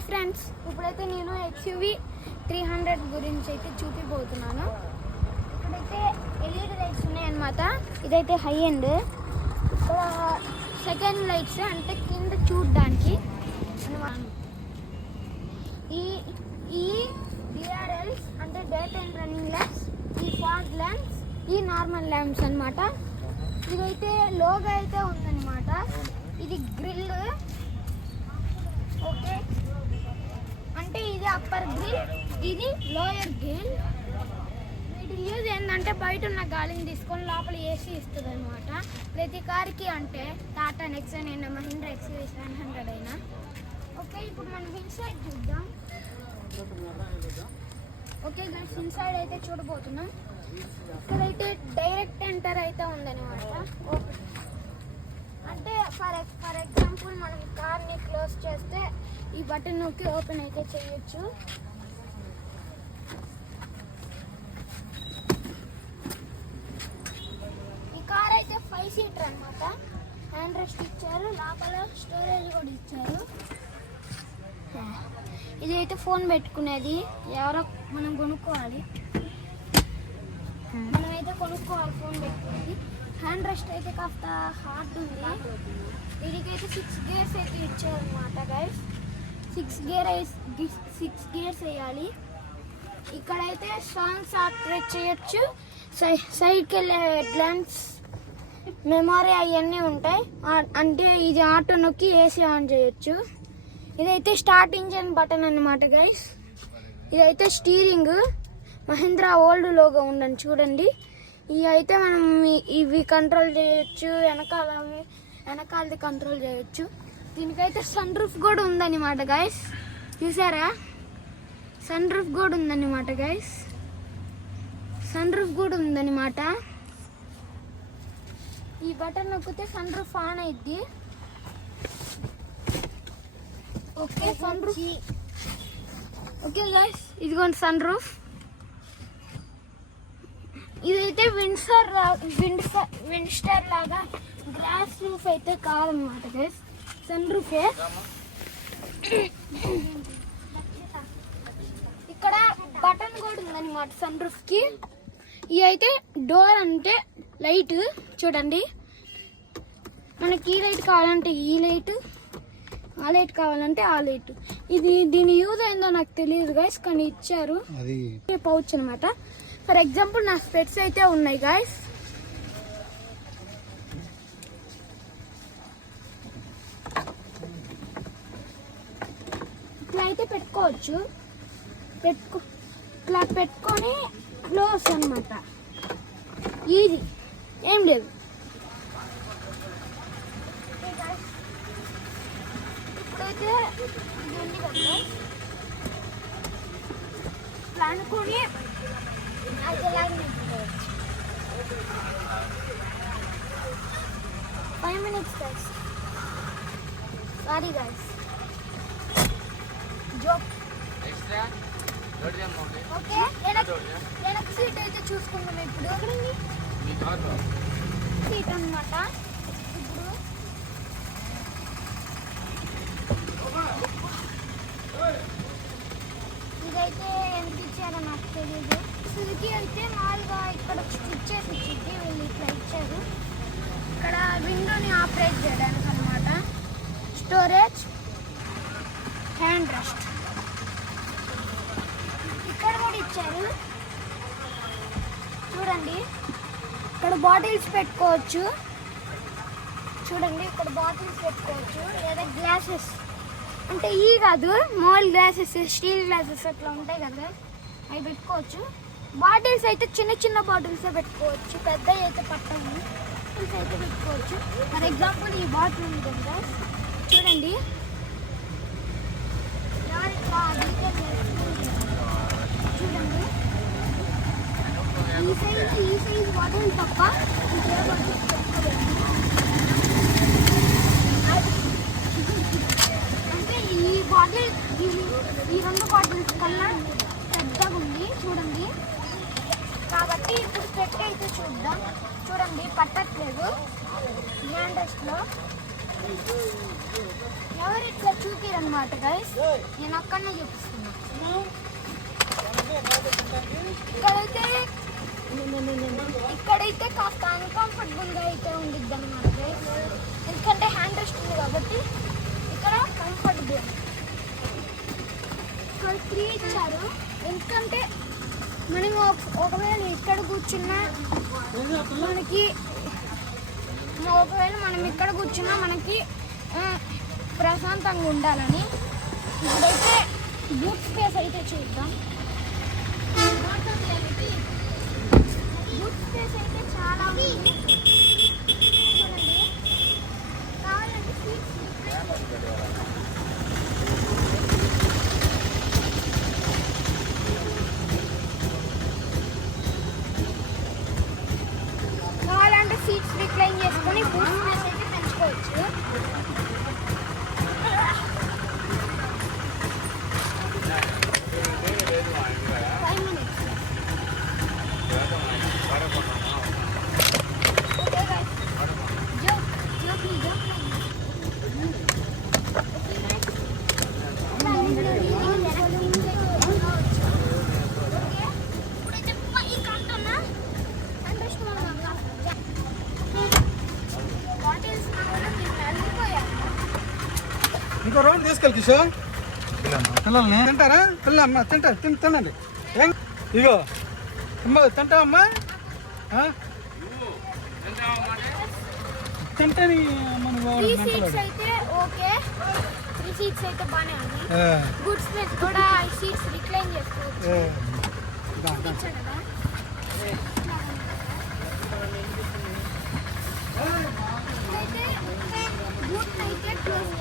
Hi friends, ఇప్పుడైతే నేను XUV 300 గురించి అయితే చూపిపోతున్నాను. ఇక్కడైతే LED లైట్స్ ఉన్నాయన్నమాట. ఇదైతే హై ఎండ్. ఇక్కడ సెకండ్ లైట్స్ అంటే కింద చూడడానికి అన్నమాట. ఈ DRLs అంటే డే టైమ్ రన్నింగ్ ల్యాంప్స్, ఈ ఫాగ్ ల్యాంప్స్, ఈ నార్మల్ ల్యాంప్స్ అన్నమాట. ఇదైతే లోగో అయితే ఉందన్నమాట. ఇది గ్రిల్. ఓకే, అంటే ఇది అప్పర్ గ్రిల్, ఇది లోయర్ గ్రిల్. వీటి యూజ్ ఏంటంటే బయట ఉన్న గాలిని తీసుకొని లోపల ఏసీ ఇస్తుంది అనమాట. ప్రతి కార్కి అంటే టాటా నెక్సన్ అయినా, మహీంద్రా XUV 700 అయినా. ఓకే, ఇప్పుడు మనం ఇన్సైడ్ చూద్దాం. ఓకే గైస్, ఇన్సైడ్ అయితే చూడబోతున్నాం. ఇక్కడైతే డైరెక్ట్ ఎంటర్ అయితే ఉందన్నమాట. ఓకే, అంటే ఫర్ ఎగ్జాంపుల్ మనం కార్ని క్లోజ్ చేస్తే ఈ బటన్ నొక్కి ఓపెన్ అయితే చేయొచ్చు. ఈ కార్ అయితే 5 సీటర్ అన్నమాట. హ్యాండ్ రెస్ట్ ఇచ్చారు, లోపల స్టోరేజ్ కూడా ఇచ్చారు. ఇది అయితే ఫోన్ పెట్టుకునేది, ఎవరో మనం కొనుక్కోవాలి. మనమైతే కొనుక్కోవాలి ఫోన్ పెట్టుకునేది. హ్యాండ్ రెస్ట్ అయితే కాస్త హార్డ్ ఉంది. దీనికైతే 6 గేర్స్ అయితే ఇచ్చారనమాట గైస్. 6 గేర్స్ వేయాలి. ఇక్కడైతే సాంగ్స్ ఆపరేట్ చేయొచ్చు. సైడ్కి వెళ్ళే హెడ్లాంప్స్, మెమరీ అవన్నీ ఉంటాయి. అంటే ఇది ఆటో నొక్కి ఏసీ ఆన్ చేయొచ్చు. ఇదైతే స్టార్ట్ ఇంజన్ బటన్ అన్నమాట గైస్. ఇదైతే స్టీరింగ్, మహీంద్రా ఓల్డ్ లోగో ఉందని చూడండి. ఇవి అయితే మనం ఇవి కంట్రోల్ చేయొచ్చు, వెనకాలది కంట్రోల్ చేయొచ్చు. దీనికైతే సన్ రూఫ్ కూడా ఉందన్నమాట గైస్. చూసారా, సన్ రూఫ్ కూడా ఉందన్నమాట గైస్. సన్ రూఫ్ కూడా ఉందన్నమాట. ఈ బటన్ నొక్కితే సన్ రూఫ్ ఆన్ అయింది. Okay, sun roof. Okay guys, ఇదిగోండి సన్ రూఫ్. ఇదైతే విండ్స్టర్ లాగా గ్లాస్ రూఫ్ అయితే కావాలన్నమాట గైస్. సన్ రూఫే. ఇక్కడ బటన్ కూడా ఉందన్నమాట సన్ రూఫ్ కి. ఇది అయితే డోర్ అంటే లైట్ చూడండి. మనకి ఈ లైట్ కావాలంటే ఈ లైట్, ఆ లైట్ కావాలంటే ఆ లైట్. దీని యూజ్ అయిందో నాకు తెలియదు గైస్, కానీ ఇచ్చారు. పౌచ్ అనమాట. ఫర్ ఎగ్జాంపుల్ నా స్పెట్స్ అయితే ఉన్నాయి గైస్. ఇట్లా అయితే పెట్టుకోవచ్చు. ఇట్లా పెట్టుకొని క్లోజ్ అనమాట. ఈజీ, ఏం లేదు. ఇప్పుడైతే ఇది ఉంది కదా, ఇట్లా అనుకొని అది 5 minutes guys. Sorry guys. Joke. Extra. Okay, వెనక సీట్ అయితే చూసుకుందాం ఇప్పుడు. సీట్ అన్నమాట. ఇప్పుడు ఇదైతే ఎంత ఇచ్చారో నాకు తెలియదు. సుజుకి అయితే మామూలుగా ఇక్కడ స్టిచ్ చేసి ఇచ్చింది, వీళ్ళు ఇట్లా ఇచ్చారు. ఇక్కడ విండోని ఆపరేట్ చేయడానికి అన్నమాట. స్టోరేజ్, హ్యాండ్ రెస్ట్ ఇక్కడ కూడా ఇచ్చారు చూడండి. ఇక్కడ బాటిల్స్ పెట్టుకోవచ్చు. చూడండి, ఇక్కడ బాటిల్స్ పెట్టుకోవచ్చు. లేదా గ్లాసెస్ అంటే ఈ కాదు, మామూలు గ్లాసెస్, స్టీల్ గ్లాసెస్ అట్లా ఉంటాయి కదా, అవి పెట్టుకోవచ్చు. బాటిల్స్ అయితే చిన్న చిన్న బాటిల్స్ పెట్టుకోవచ్చు, పెద్దవి అయితే పట్టము. బాటిల్స్ అయితే పెట్టుకోవచ్చు. ఫర్ ఎగ్జాంపుల్ ఈ బాటిల్ ఉంది కదా చూడండి. చూడండి, ఈ సైజ్ బాటిల్ తప్ప ఇంకే బాటిల్స్ పెట్టుకోలేదు. అంటే ఈ బాటిల్, ఈ 2 బాటిల్స్ కన్నా పెద్దగా ఉంది చూడండి. కాబట్టి ఇప్పుడు పెట్టి అయితే చూద్దాం. చూడండి, పట్టట్లేదు హ్యాండ్ రెస్ట్ లో. ఎవరు ఇట్లా చూపి గేర్ అన్నమాట గైస్. నేను అక్కడనే చూపిస్తున్నా. ఇక్కడైతే కాస్త అన్కంఫర్టబుల్గా అయితే ఉండిద్ది అన్నమాట గైస్. ఎందుకంటే హ్యాండ్ రెస్ట్ ఉంది కాబట్టి ఇక్కడ కంఫర్టబుల్. ఇక్కడ 3 ఇచ్చారు. ఎందుకంటే మనం ఒకవేళ ఇక్కడ కూర్చున్నా మనకి ప్రశాంతంగా ఉండాలని. ఇప్పుడైతే బూట్ స్పేస్ అయితే చూద్దాం. బూట్ స్పేస్ అయితే చాలా ఉంది. కావాలంటే సీట్స్ సీట్స్ రిక్లైన్ చేసుకొని బూట్ స్పేస్ అయితే పెంచుకోవచ్చు. 5 minutes. Okay guys. Jump. ఇంకో రౌండ్ తీసుకెళ్ళి కిషోర్. పిల్లల్ని తింటారా? పిల్లమ్మ తింటారు, తినండి. ఇగో అమ్మ తింటావమ్మా? తింటాని మన సీట్స్ అయితే ఓకే. 3 సీట్స్ అయితే బాగానే ఉంది. గుడ్ స్పేస్ కూడా ఈ సీట్స్ రిక్లైన్ చేసుకోవచ్చు. ఇచ్చాడు కదా. అయితే బూట్ అయితే క్లోజ్